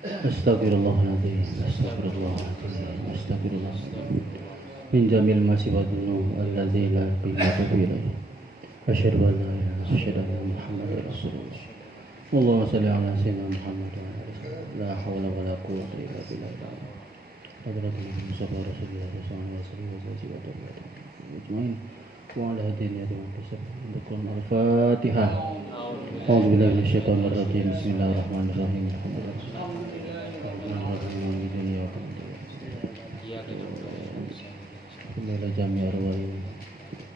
Astagfirullahaladzim, astagfirullahaladzim, astagfirullah. Min jamil masih wa dhunub alladzi la bi'atubu ilaih. Asyhadu an la ilaha illallah wa asyhadu anna Muhammadar Rasulullah. Allahumma shalli ala sayyidina Muhammad wa ala alihi. La haula wa la quwwata illa billah. Hadratul Mustafa Rasulullah sallallahu alaihi wasallam ajmain. Wa ala hadinihi wa sallam. Al-Fatihah. A'udzu billahi minasyaitonir rajim. Bismillahirrahmanirrahim. Bila jami arwahim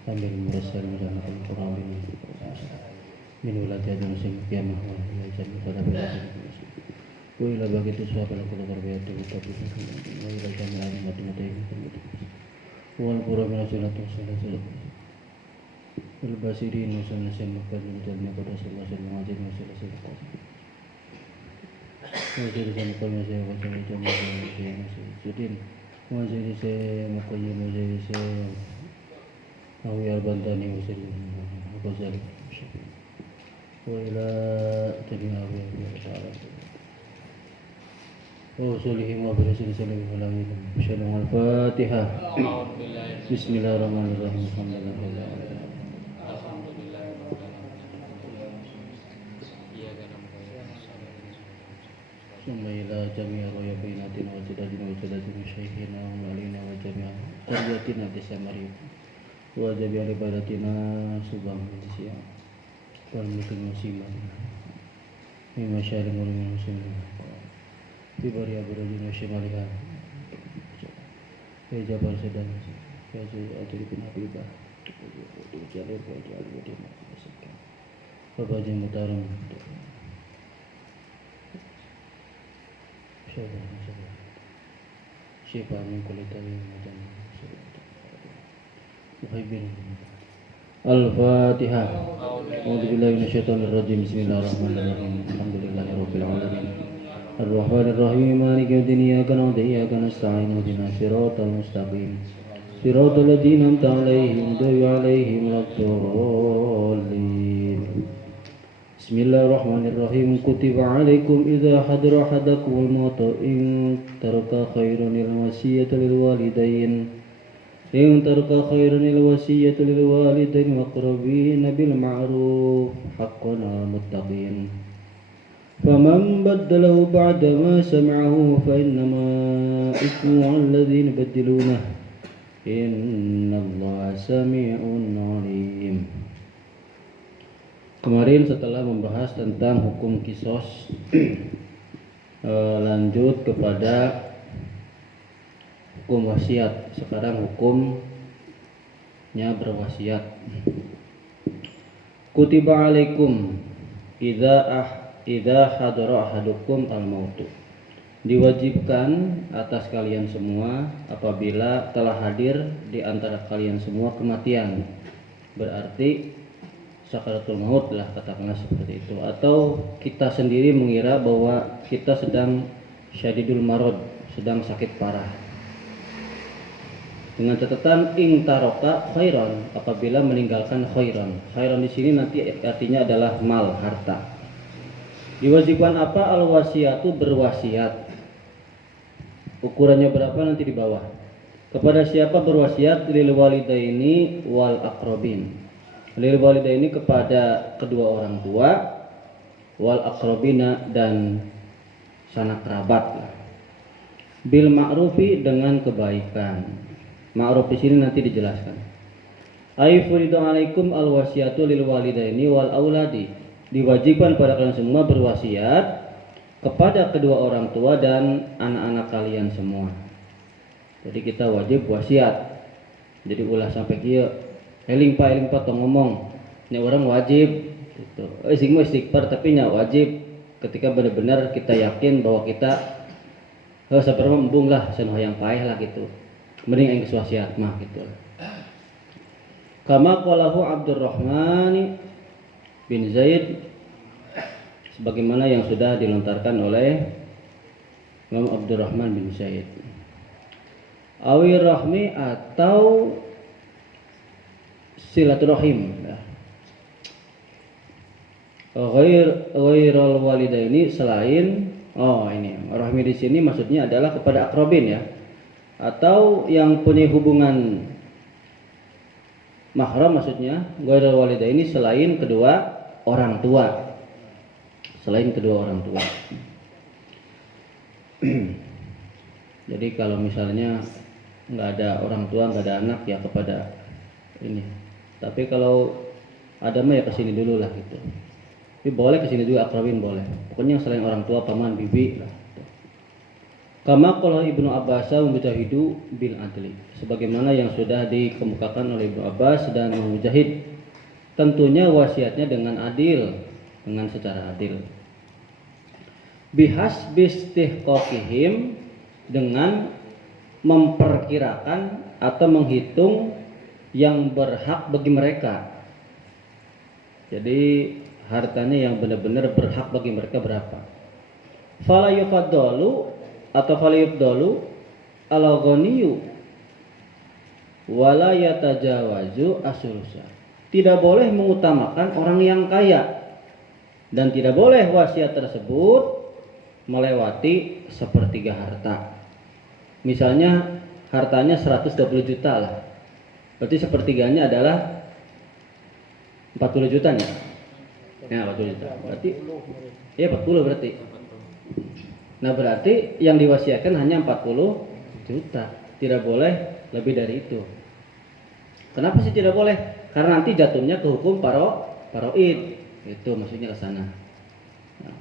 ambil murasal mujahnatul qur'an min ulati adun sim qiyamah wa ya jami pada bila wa ila bagitu suhaba lakul tarbiyatu tapi wa ila jami alimat mataim wal qur'an rasulatu sallallahu al basirin usul nasim makadun jalmi pada sallallahu alaihi wasallam wa jadi jami kami saya baca jami jadi Wajib saya mukayyim wajib saya Awi al-Bantani wajib Ghazali wa ila tabi'ahu wa usulihim wa birasul salim wa alamin Bismillah al-Fatihah Bismillahirrahmanirrahim Alhamdulillah ثم إلى جميع رياضيناتنا وجدادنا وجدادنا شيخنا ومعلينا وجميع قريتنا بسمري وجميع عبادتنا سبحان Malaysia والمسلم مسلما من مشاعر المسلمين في بريا برجنا شمالها في جبل سدان في أجل بن حبيبة وجالر وجال ودينا وباجي مطارم Syifa min kulli da'in dan muhibbin. Al-Fatihah. A'udzu billahi minasyaitonir rajim. Bismillahirrahmanirrahim. Alhamdulillahirabbil alamin. Ar-Rahmanir Rahim. Maliki yaumiddin. Iyyaka na'budu wa iyyaka nasta'in. Ihdinas siratal mustaqim. Siratal ladzina an'amta 'alaihim ghairil 'alaihim waladdallin. Bismillahirrahmanirrahim. Kutiba alaikum idza hadara ahadakumul maut in taraka khairan al-wasiyatu lil walidain wal aqrabin bil ma'ruf haqqan 'alal muttaqin. Faman baddalahu ba'da ma sami'ahu fa innama ithmuhu 'alal ladzina yubaddilunah innallaha sami'un 'alim. Kemarin setelah membahas tentang hukum kisos lanjut kepada hukum wasiat. Sekarang hukumnya berwasiat. Kutiba alaikum idza hadara ahadukum al-maut. Diwajibkan atas kalian semua apabila telah hadir di antara kalian semua kematian. Berarti sakaratul maut lah, katakanlah seperti itu. Atau kita sendiri mengira bahwa kita sedang syadidul marad, sedang sakit parah. Dengan catatan ing taroka khairan, apabila meninggalkan khairan. Khairan di sini nanti artinya adalah mal, harta. Diwajibkan apa? Al-wasiyatu, berwasiat. Ukurannya berapa nanti di bawah. Kepada siapa berwasiat? Lil walidaini wal aqrabin. Lil walidaini kepada kedua orang tua, wal aqrabina dan sanak kerabat. Bil ma'rufi dengan kebaikan. Ma'ruf di sini nanti dijelaskan. Ai furidu alaikum al wasiyatu lil walidaini wal auladi. Diwajibkan pada kalian semua berwasiat kepada kedua orang tua dan anak-anak kalian semua. Jadi kita wajib wasiat. Jadi ulah sampai kieu eling pak tong ngomong nya orang wajib gitu. Sing mah istighfar tapi nya wajib ketika benar-benar kita yakin bahwa kita saperma embung lah sen hoyang paeh lah gitu. Mending aing wasiat mah gitu. Kama qalahu Abdurrahman bin Zaid, sebagaimana yang sudah dilontarkan oleh Imam Abdurrahman bin Zaid. Awir rahmi atau silaturahim. Ghairal walidaini, selain Oh, ini rohmi di sini maksudnya adalah kepada akrobin ya, atau yang punya hubungan mahram, maksudnya ghairul walidaini selain kedua orang tua, selain kedua orang tua. Jadi kalau misalnya nggak ada orang tua, nggak ada anak ya kepada ini. Tapi kalau ada mah ya kesini dulu lah gitu. Tapi boleh kesini juga akrabin boleh. Pokoknya yang selain orang tua, paman, bibi lah. Kama qala Ibnu Abbas mujahidu bil adli. Sebagaimana yang sudah dikemukakan oleh Ibnu Abbas dan Mujahid, tentunya wasiatnya dengan adil, dengan secara adil. Bihas bistihqaqihim, dengan memperkirakan atau menghitung yang berhak bagi mereka. Jadi hartanya yang benar-benar berhak bagi mereka berapa. Fala yufaddalu atau fala yufdalu ala ghaniyu wala yatajawazu asulusa. Tidak boleh mengutamakan orang yang kaya, dan tidak boleh wasiat tersebut melewati sepertiga harta. Misalnya hartanya 120 juta lah, berarti sepertiganya adalah 40 juta nih. Ya 40 juta. Berarti ya 40 berarti. Nah berarti yang diwasiatkan hanya 40 juta. Tidak boleh lebih dari itu. Kenapa sih tidak boleh? Karena nanti jatuhnya ke hukum paroid. Itu maksudnya ke sana. Nah.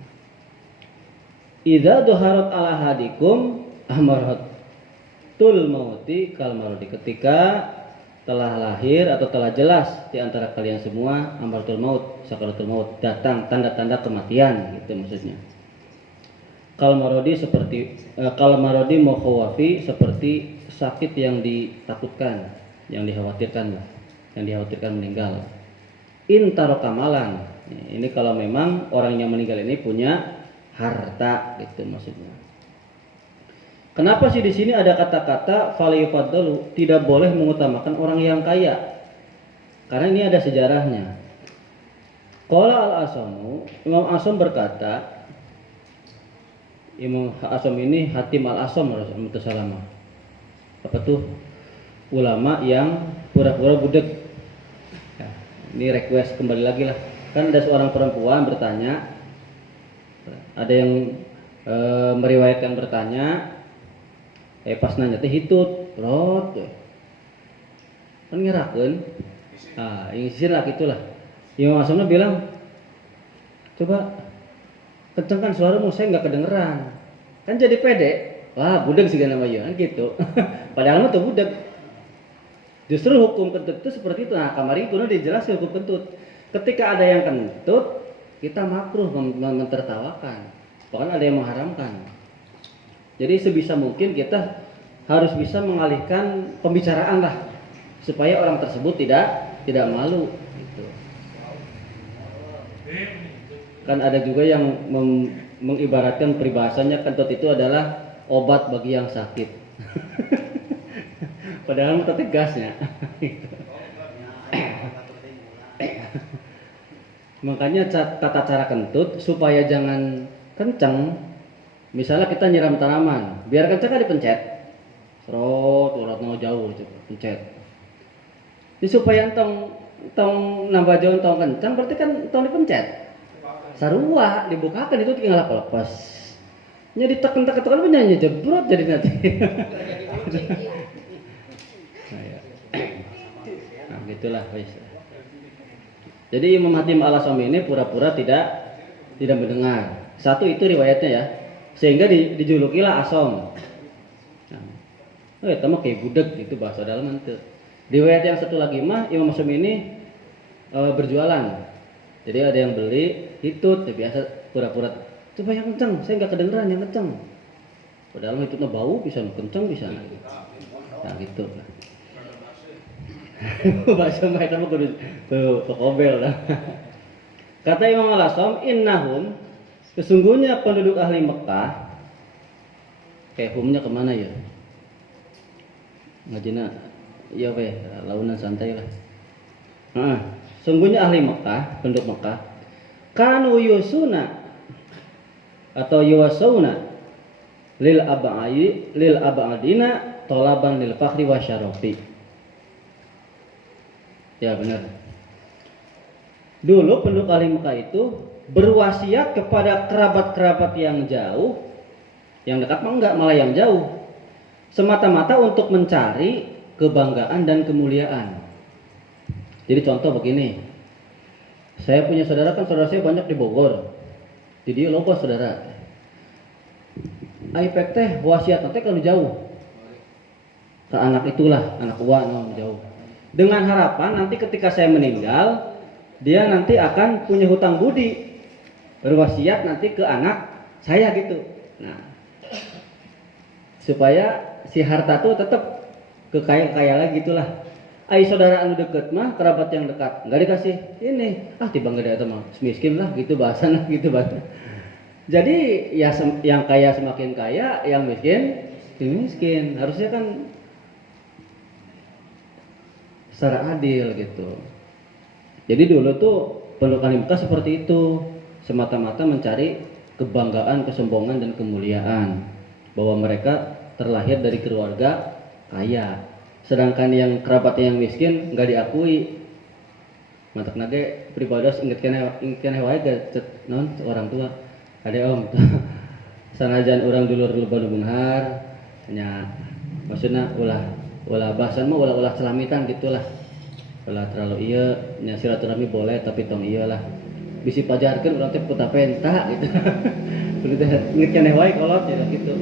Idza dhaharat ala hadikum amaratul mauti kal marudi. Ketika telah lahir atau telah jelas di antara kalian semua amaratul maut, sakaratul maut, datang tanda-tanda kematian, gitu maksudnya. Kal marudi seperti kal marudi mukhawafi, seperti sakit yang ditakutkan, yang dikhawatirkan lah, yang dikhawatirkan meninggal. Intaro kamalan. Ini kalau memang orang yang meninggal ini punya harta, gitu maksudnya. Kenapa sih di sini ada kata-kata faliyufaddalu, tidak boleh mengutamakan orang yang kaya? Karena ini ada sejarahnya. Qala al-Asamu, Imam Asam berkata, Imam Asam ini Hatim al-Asam Rasulullah. Apa tuh? Ulama yang pura-pura budak. Ya, ini request kembali lagi lah. Kan ada seorang perempuan bertanya, ada yang meriwayatkan bertanya, pas nanya teh hitut, rot, kan ngerakeun, yang sisir lah gitulah. Imam Asamnya bilang, coba kencengkan suaramu, saya nggak kedengeran. Kan jadi pede, wah budak sih nama ya, kan gitu. Padahal mah tuh budak. Justru hukum kentut itu seperti itu. Nah kamari itu dijelaskan hukum kentut. Ketika ada yang kentut, kita makruh mentertawakan. Bahkan ada yang mengharamkan. Jadi sebisa mungkin kita harus bisa mengalihkan pembicaraan lah, supaya orang tersebut tidak malu. Gitu. Kan ada juga yang mengibaratkan peribahasanya kentut itu adalah obat bagi yang sakit. Padahal itu tegasnya. Makanya tata cara kentut supaya jangan kenceng. Misalnya kita nyiram tanaman, biar kenceng kan dipencet. Serot, uratnya jauh gitu, pencet. Jadi supaya tong nambah jauh tong kenceng, berarti kan tong dipencet. Sarua dibukakan itu tinggal lepas. Nya ditekan-tekan penyanyi jebrot jadi nanti. Nah, gitulah guys. Jadi Imam Hatim al-Asami ini pura-pura tidak mendengar. Satu itu riwayatnya ya. Sehingga dijulukilah Asom. Nah, itu mah kayak budak itu bahasa dalam itu. Riwayat yang satu lagi mah Imam Asom ini berjualan. Jadi ada yang beli hitut, biasa pura-pura coba yang kenceng, saya nggak kedengeran yang kenceng. Padahal hitutnya bau bisa kenceng bisa. Nah gitu. Bahasa mereka mah kudu kobel lah. Kata Imam Al-Asam, innahum, sesungguhnya penduduk ahli Mekah, humnya kemana ya? Ngajina, ya weh, launan santai lah. Sungguhnya ahli Mekah, penduduk Mekah, kanu yusuna, atau yuwasauna lil abadina tolaban lil fakhri wasyarofi. Ya benar. Dulu penduduk ahli Mekah itu berwasiat kepada kerabat-kerabat yang jauh, yang dekat mah enggak, malah yang jauh, semata-mata untuk mencari kebanggaan dan kemuliaan. Jadi contoh begini, saya punya saudara, kan saudara saya banyak di Bogor, di dia loba saudara. Aipek teh wasiat nanti kalau jauh ke anak itulah, anak uang yang jauh, dengan harapan nanti ketika saya meninggal dia nanti akan punya hutang budi, berwasiat nanti ke anak saya gitu. Nah, supaya si harta tuh tetap kekaya lagi gitulah. Ai saudara anu deket mah, kerabat yang dekat nggak dikasih ini, tiba nggak ada mah miskin lah gitu bahasana gitu bahasa. Jadi ya yang kaya semakin kaya, yang miskin miskin. Harusnya kan secara adil gitu. Jadi dulu tuh penduduk ahli Mekah seperti itu, semata-mata mencari kebanggaan, kesombongan dan kemuliaan bahwa mereka terlahir dari keluarga kaya. Sedangkan yang kerabatnya yang miskin nggak diakui. Mantak nage pribados inget kene wae non orang tua. Ade om. Sanajan orang dulur Bandung Benghar nya maksudna ulah bahasan mah ulah celamitan gitulah. Ulah terlalu iya nya silaturahmi boleh tapi tong iyalah. Bisi pajarkeun urang teh puta penta gitu. Kudu teh inget kene wae kolot ya gitu.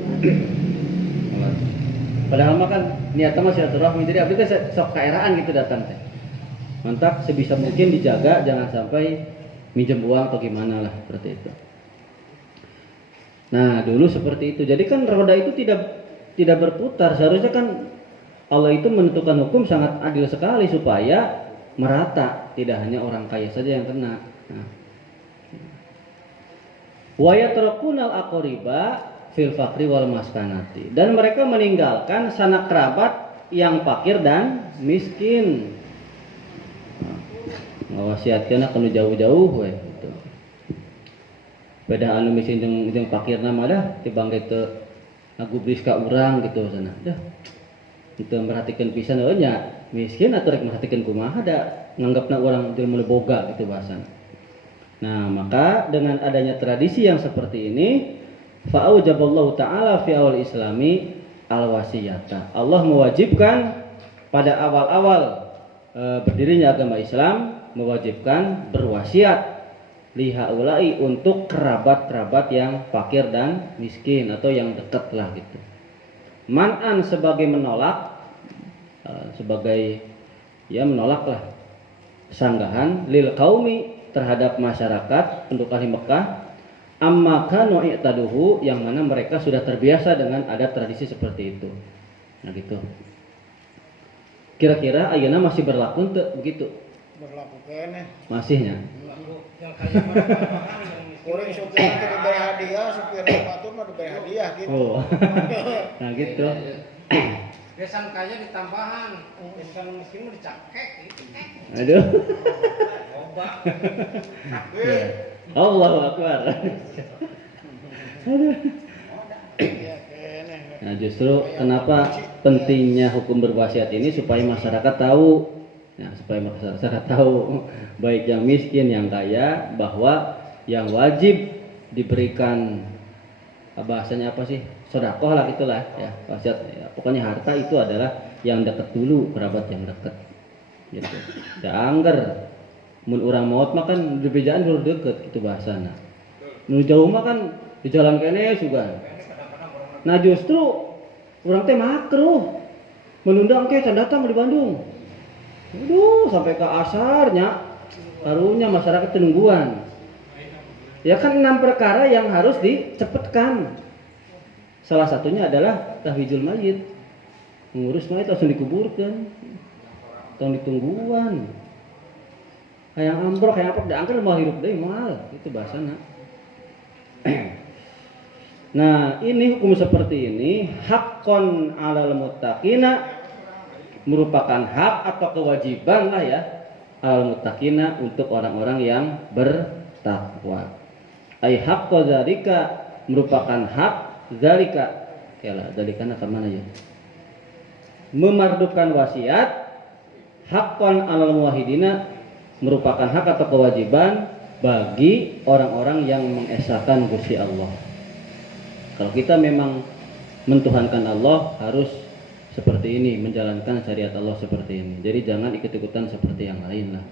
Padahal mah kan niatnya mah silaturahmi, jadi abdi teh sok kaeraan gitu datang teh. Mantap, sebisa mungkin dijaga jangan sampai minjem uang atau gimana lah seperti itu. Nah, dulu seperti itu. Jadi kan roda itu tidak berputar. Seharusnya kan Allah itu menentukan hukum sangat adil sekali supaya merata, tidak hanya orang kaya saja yang kena. Nah. Wa yatrukunal aqriba fil fakri wal maskanati, dan mereka meninggalkan sanak kerabat yang fakir dan miskin. Ngawasiatkeun kana jauh-jauh we gitu. Beda anu miskin jeung fakirna mah dah tibang teu ngagubris ka urang gitu sana. Dah. Itu merhatikan pisan nya miskin atau rek merhatikan kumaha da nganggapna urang jelema boga gitu bahasan. Nah, maka dengan adanya tradisi yang seperti ini, fa'aujaballahu ta'ala fi awal islami al-wasiyata. Allah mewajibkan pada awal-awal berdirinya agama Islam, mewajibkan berwasiat lihaulai untuk kerabat-kerabat yang fakir dan miskin atau yang dekat lah gitu. Man'an sebagai menolak, sebagai ya menolak lah sanggahan lil qaumi terhadap masyarakat penduduk ahli Mekah, amma kanu i'taduhu, yang mana mereka sudah terbiasa dengan adat tradisi seperti itu. Nah gitu. Kira-kira ayeuna masih berlaku teu begitu? Berlaku keneh. Masihnya. Yang kaya orang supir itu diberi hadiah, supir batur mah diberi hadiah gitu. Oh. Nah gitu. Besan kaya ditambahan, besan miskin mah dicakek gitu. Aduh. Loba. Allahu Akbar. Aduh. Nah justru kenapa pentingnya hukum berwasiat ini supaya masyarakat tahu, supaya masyarakat tahu baik yang miskin yang kaya bahwa yang wajib diberikan bahasanya apa sih, sedekah lah itulah ya wasiat ya, pokoknya harta itu adalah yang dekat dulu, kerabat yang dekat gitu. Ya angger mun urang maot mah kan dibejaan dulu deket gitu bahasana. Nu jauh mah kan di jalan kene sugan. Nah justru urang teh makruh menundang ke can datang di Bandung. Aduh sampai ke asarnya karunya masyarakat tenungguan. Ya kan 6 perkara yang harus dicepetkan. Salah satunya adalah tahwijul mayit. Mengurus mayit langsung dikuburkan. Tong ditungguan. Hayang ambrok, hayang apa diangkat mau hirup deui moal, itu bahasana. Nah, ini hukum seperti ini haqqon 'alal muttaqina, merupakan hak atau kewajiban lah ya 'alal muttaqina untuk orang-orang yang bertakwa. Ai haqqo dzalika merupakan hak zalika. Yalah, zalikan akan mana ya? Memardukan wasiat haqqan 'alal muwahhidina merupakan hak atau kewajiban bagi orang-orang yang mengesahkan Gusti Allah. Kalau kita memang mentuhankan Allah harus seperti ini, menjalankan syariat Allah seperti ini. Jadi jangan ikut-ikutan seperti yang lain lah.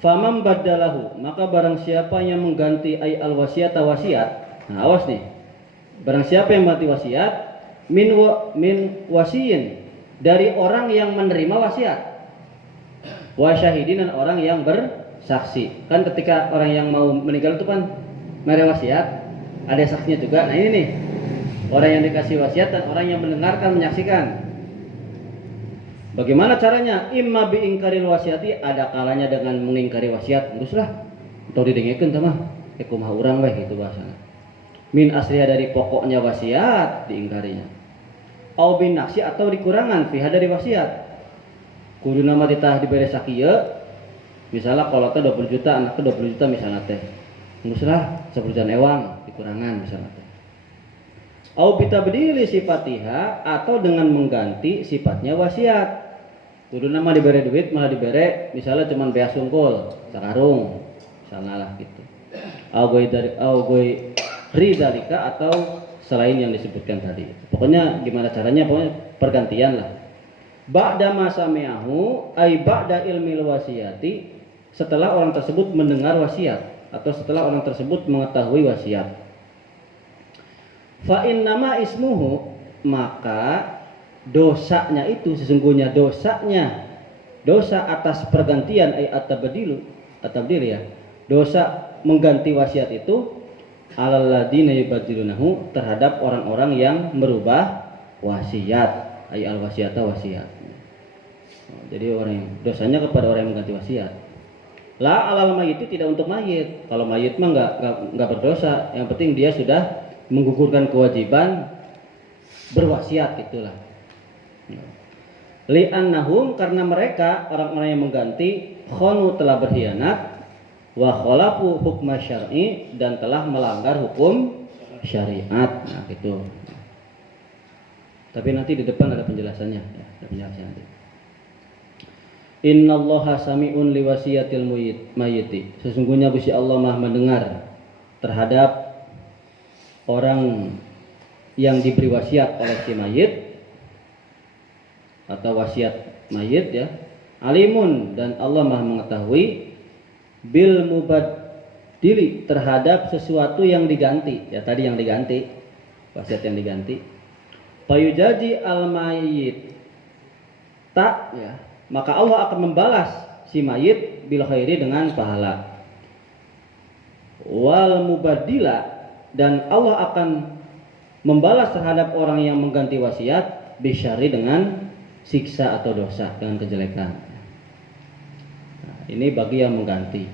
Famam badalahu, maka barang siapa yang mengganti ay al wasiat wasiat. Nah, awas nih. Barang siapa yang mengganti wasiat min wasiyin dari orang yang menerima wasiat. Wa syahidin dan orang yang bersaksi. Kan ketika orang yang mau meninggal itu kan menerima wasiat, ada saksinya juga. Nah, ini nih. Orang yang dikasih wasiat dan orang yang mendengarkan menyaksikan. Bagaimana caranya? Imma bi ingkaril wasiati, ada kalanya dengan mengingkari wasiat, teruslah atau didengekeun tah mah kumaha urang bae gitu bahasana. Min asliha dari pokoknya wasiat diingkarinya. Au bin naqsi atau dikurangan fiha dari wasiat. Kuduna mah ditah dibere sakieu. Misalnya kalau teh 20 juta, anaknya 20 juta misalnya teh. Teruslah 10 juta ewang dikurangan misalnya teh. Au bitabdili sifatiha atau dengan mengganti sifatnya wasiat. Kudu nama diberi duit malah diberi misalnya cuman beas sungkul, sakarung, misalnya lah gitu. Au goi ridalika atau selain yang disebutkan tadi. Pokoknya gimana caranya, pokoknya pergantian lah. Ba'da masami'ahu ay ba'da ilmil wasiyati, setelah orang tersebut mendengar wasiat atau setelah orang tersebut mengetahui wasiat. Fa innama ismuhu, maka dosanya itu sesungguhnya dosa atas pergantian ay at-tabdil ya. Dosa mengganti wasiat itu alal ladina yubadilunahu, terhadap orang-orang yang merubah wasiat ay al wasiata wasiat. Jadi orang dosanya kepada orang yang mengganti wasiat. La alal mayit, tidak untuk mayit. Kalau mayit mah enggak berdosa, yang penting dia sudah menggugurkan kewajiban berwasiat itulah. Li'annahum, karena mereka orang-orang yang mengganti khonu telah berkhianat wa khalafu hukma syar'i, dan telah melanggar hukum syariat. Nah gitu. Tapi nanti di depan ada penjelasannya, ya, ada penjelasan nanti. Innallaha sami'un liwasiyatil mayyiti. Sesungguhnya Gusti Allah Maha mendengar terhadap orang yang diberi wasiat oleh si mayit atau wasiat mayit ya. Alimun, dan Allah Maha mengetahui bil mubaddili, terhadap sesuatu yang diganti. Ya tadi yang diganti, wasiat yang diganti. Fayujaji al mayyit tak ya, maka Allah akan membalas si mayit bil khairi, dengan pahala. Wal mubaddila, dan Allah akan membalas terhadap orang yang mengganti wasiat bisyari, dengan siksa atau dosa, dengan kejelekan. Nah, ini bagi yang mengganti.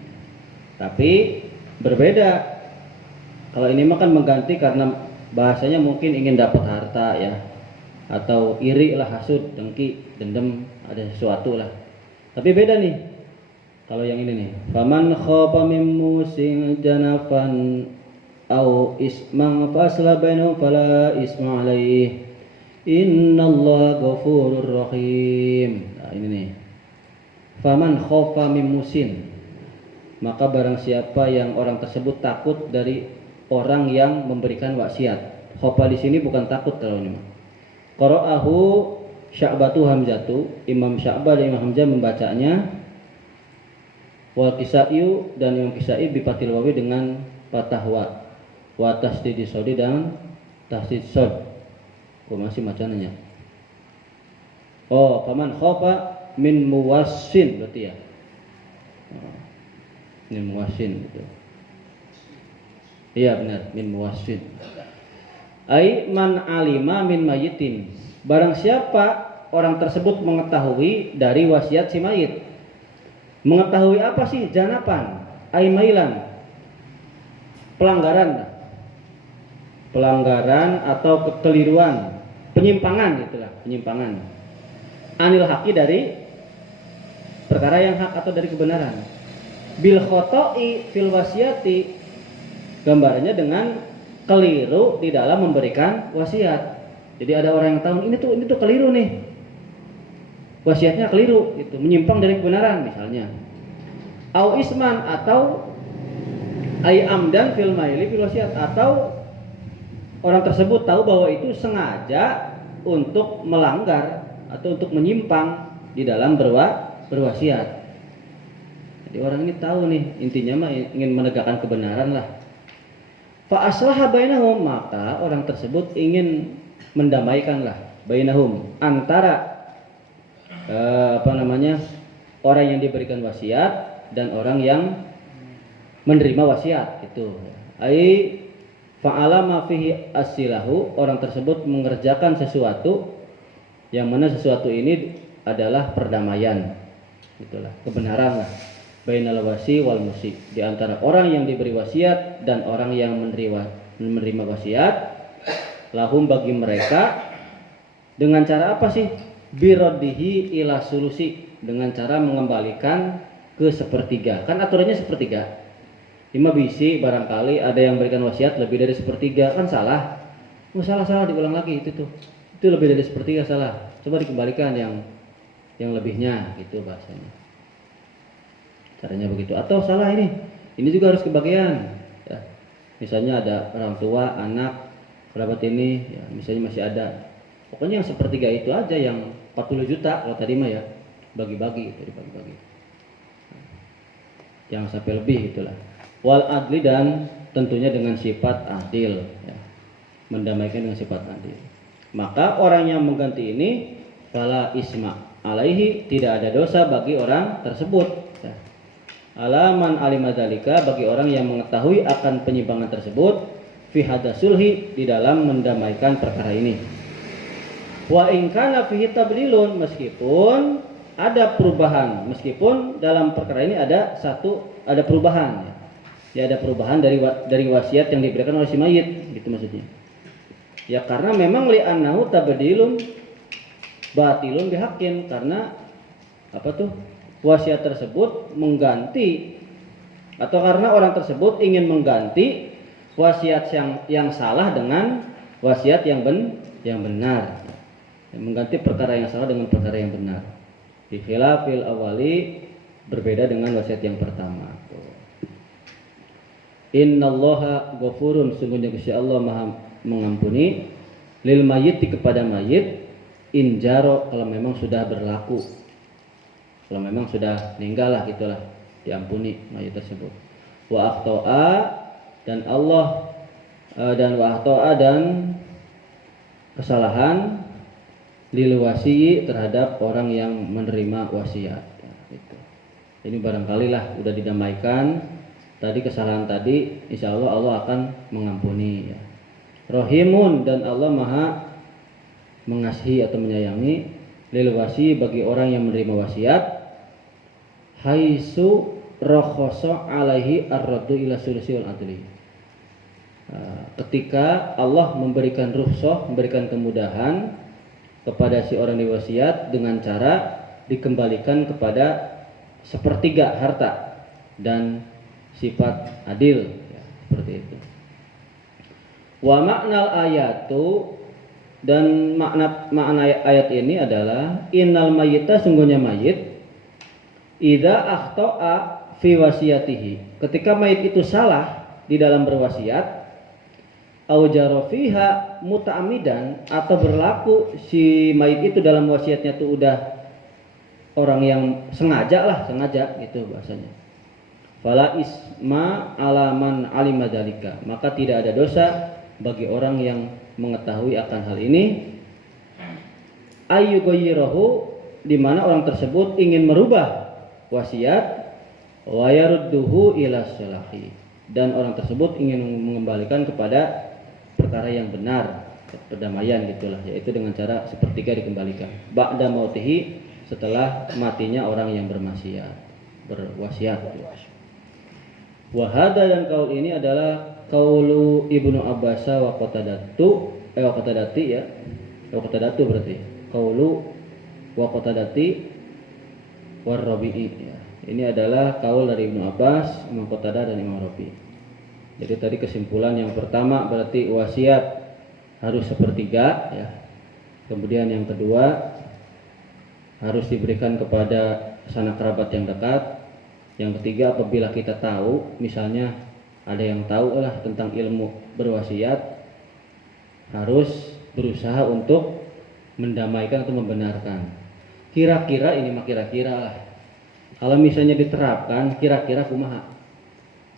Tapi berbeda. Kalau ini mah kan mengganti karena bahasanya mungkin ingin dapat harta ya, atau iri lah, hasud, dengki, dendam, ada sesuatu lah. Tapi beda nih. Kalau yang ini nih, faman khafa min musin janafan au isman fasla bainahu fala isma alaih innallaha ghafurur rahim. Nah ini nih, faman khafa min musin, maka barang siapa yang orang tersebut takut dari orang yang memberikan wasiat. Khafa di sini bukan takut kalau ini. Qara'ahu Sya'batu Hamzatu, Imam Sya'bah dan Imam Hamzah membacanya, wal Kisai dan Imam Kisai bipatil wawi dengan patah wa tasdid sodi dan tasdid sod. Masih macamnya. Oh, faman khafa min muwassin berarti ya. Min muwassin gitu. Iya benar, min muwassin. Ai man alima min mayitin. Barang siapa orang tersebut mengetahui dari wasiat si mayit. Mengetahui apa sih? Janapan, ai mailan. Pelanggaran atau kekeliruan, penyimpangan gitulah, penyimpangan. Anil haqi, dari perkara yang hak atau dari kebenaran. Bil khoto'i fil wasiati, Gambarnya dengan keliru di dalam memberikan wasiat. Jadi ada orang yang tahu ini tuh keliru nih. Wasiatnya keliru, itu menyimpang dari kebenaran misalnya. Au isman atau ai amdan fil maili fil wasiat, atau orang tersebut tahu bahwa itu sengaja untuk melanggar atau untuk menyimpang di dalam berwasiat. Jadi orang ini tahu nih, intinya mah ingin menegakkan kebenaran lah. Fa aslaha bainahum, maka orang tersebut ingin mendamaikanlah bainahum, antara orang yang diberikan wasiat dan orang yang menerima wasiat itu. Ai fa'ala ma fihi asilahu, orang tersebut mengerjakan sesuatu yang mana sesuatu ini adalah perdamaian. Itulah kebenaran lah. Bainal wasi wal musi, di antara orang yang diberi wasiat dan orang yang menerima wasiat. Lahum, bagi mereka, dengan cara apa sih? Biroddihi ila sulusi, dengan cara mengembalikan ke sepertiga. Kan aturannya sepertiga. 5 bisi barangkali ada yang berikan wasiat lebih dari sepertiga, kan salah. Oh, salah diulang lagi itu tuh. Itu lebih dari sepertiga salah. Coba dikembalikan yang lebihnya gitu bahasanya. Caranya begitu. Atau salah ini juga harus kebagian ya. Misalnya ada orang tua, anak, kerabat ini ya, misalnya masih ada. Pokoknya yang sepertiga itu aja, yang 40 juta kalau tadi mah ya, bagi-bagi itu, dibagi-bagi. Jangan sampai lebih itulah. Wal adli, dan tentunya dengan sifat adil ya. Mendamaikan dengan sifat adil. Maka orang yang mengganti ini fala isma alaihi, tidak ada dosa bagi orang tersebut ya. Alaman alimadalika, bagi orang yang mengetahui akan penyimpangan tersebut, fi hadasulhi, di dalam mendamaikan perkara ini. Wa in kana fihi tabdilun, meskipun ada perubahan, meskipun dalam perkara ini ada perubahan ya, ada perubahan dari wasiat yang diberikan oleh si mayit, gitu maksudnya. Ya karena memang li'annahu tabdilun batilun bihaqqin, karena apa tuh? Wasiat tersebut mengganti, atau karena orang tersebut ingin mengganti wasiat yang salah dengan wasiat yang benar, mengganti perkara yang salah dengan perkara yang benar. Di khilafil awali, berbeda dengan wasiat yang pertama. Innallaha ghafurun, sungguhnya Gusti Allah Maha mengampuni, lil mayyiti, kepada mayit, injaro, kalau memang sudah berlaku. Kalau memang sudah meninggal lah, gitulah, diampuni mayit tersebut. Wa akhto'a, dan Allah dan kesalahan lil wasi, terhadap orang yang menerima wasiat ya, gitu. Ini barangkali lah udah didamaikan tadi kesalahan tadi, insya Allah akan mengampuni ya. Rohimun, dan Allah Maha mengasihi atau menyayangi, lil wasi, bagi orang yang menerima wasiat, haitsu rakhoso alaihi ar-raddu ila sulusi wal adli. Ketika Allah memberikan rukhsah, memberikan kemudahan kepada si orang diwasiat dengan cara dikembalikan kepada sepertiga harta dan sifat adil ya, seperti itu. Wa maknal ayatu, dan makna ayat ini adalah innal mayyita, sungguhnya mayit, idza akhta'a fi wasiyatihi, ketika mayit itu salah di dalam berwasiat, au jara fiha muta'ammidan, atau berlaku si mayit itu dalam wasiatnya tuh udah orang yang sengaja gitu bahasanya. Fala isma alaman alimadalika, maka tidak ada dosa bagi orang yang mengetahui akan hal ini. Ayyughayyiruhu, di mana orang tersebut ingin merubah wasiat, wa yarudduhu ila salahi, dan orang tersebut ingin mengembalikan kepada perkara yang benar, perdamaian gitulah, yaitu dengan cara sepertiga dikembalikan. Ba'da mautihi, setelah matinya orang yang berwasiat. Wa hadza, dan kaul ini adalah kaulu Ibnu Abbas wa Qatadati ya. Wa Qatadatu berarti. Kaulu wa Qatadati war Rabi'i ya. Ini adalah kaul dari Ibnu Abbas, Imam Qatadah, dan Imam Rabi'. Jadi tadi kesimpulan yang pertama berarti wasiat harus sepertiga ya. Kemudian yang kedua harus diberikan kepada sanak kerabat yang dekat. Yang ketiga apabila kita tahu, misalnya ada yang tahu lah tentang ilmu berwasiat, harus berusaha untuk mendamaikan atau membenarkan. Kira-kira ini mah kira-kira lah. Kalau misalnya diterapkan, kira-kira kumaha.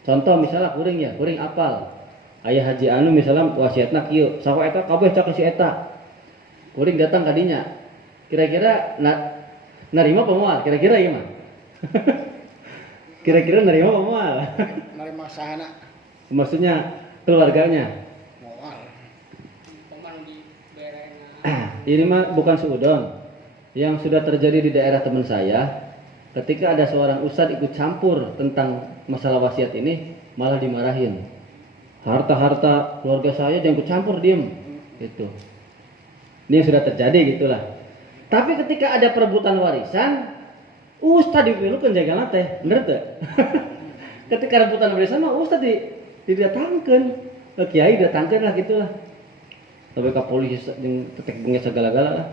Contoh misalnya kuring apal. Ayah Haji anu misalnya wasiatna kieu, sawa eta kabeh cak si eta. Kuring datang kadinya. Kira-kira narima apa moal? Kira-kira ieu mah. Kira-kira nerima apa moal? Narima sahana Maksudnya keluarganya. moal. Ini mah bukan seudon. Yang sudah terjadi di daerah teman saya, ketika ada seorang ustadz ikut campur tentang masalah wasiat ini, malah dimarahin. Harta-harta keluarga saya jangan ikut campur, diem. Gitu. Ini yang sudah terjadi gitulah. Tapi ketika ada perebutan warisan, ustadz dipilukeun jaga teh, bener teh. Ketika rebutan warisan mah ustadz didatangkeun, kiai datangkeun lah gitulah. Sampai ke polisi yang ketek benges segala-gala lah.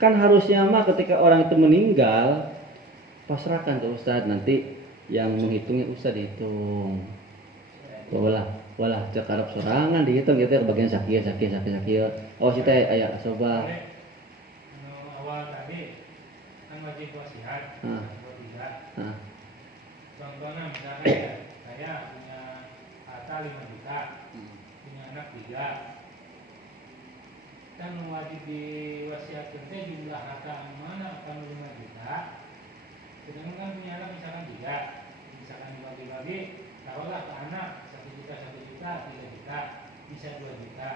Kan harusnya mah ketika orang itu meninggal, pasrahkan ke ustadz, nanti yang menghitungnya ustadz dihitung. Walah cek arep sorangan dihitung gitu bagian sakit. Oh si teh aya coba. Awal tadi kan wajib wasiat. Contohnya misalnya ya, saya punya harta 5 juta, punya anak 3. Kan wajib diwasiatkan teh jumlah harta mana kan 5 juta. Sedangkan kan punya anak misalkan 3, misalkan dibagi-bagi, taruhlah ke anak 1 juta, 3 juta, bisa 2 juta.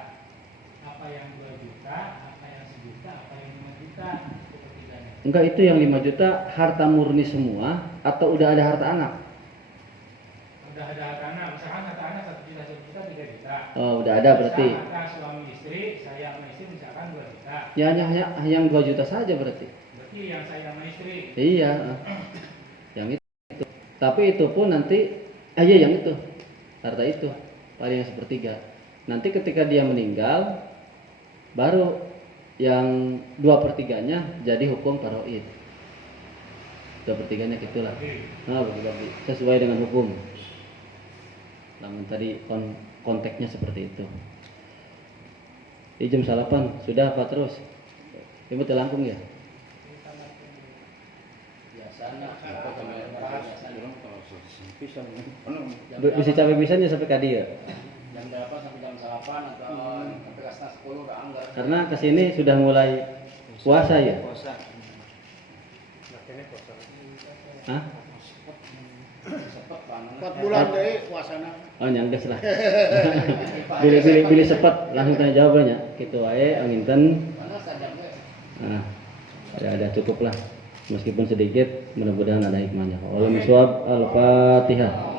Apa yang 2 juta, apa yang 1 juta, apa yang 5 juta, sepertiganya. Enggak, itu yang 5 juta harta murni semua atau udah ada harta anak? Udah ada harta anak, misalkan harta anak 1 juta, 1 juta, 3 juta. Oh, udah ada berarti. Harta suami istri, saya sama istri misalkan 2 juta. Ya hanya yang 2 juta saja berarti. Berarti yang saya sama istri. Iya. Yang itu. Tapi itu pun nanti iya yang itu. Harta itu paling yang sepertiga. Nanti ketika dia meninggal baru yang 2/3-nya jadi hukum faraid. 2/3-nya gitulah. Nah, bagi-bagi sesuai dengan hukum. Namun tadi konteksnya seperti itu. Di jam 8 sudah apa terus? Ibu telangkung ya? Bisa capek bisanya sampai ke dia. Jam berapa sampai jam 8 atau sampai ke setengah 10 udah anggar. Karena kesini sudah mulai puasa ya. Puasa. Hah? 4 bulan deh puasana. Oh nyangges lah. Pilih sepet langsung tanya jawabannya. Gitu wae anginten. Nah, ada cukup lah. Meskipun sedikit, mudah-mudahan ada hikmahnya. Al-Fatihah.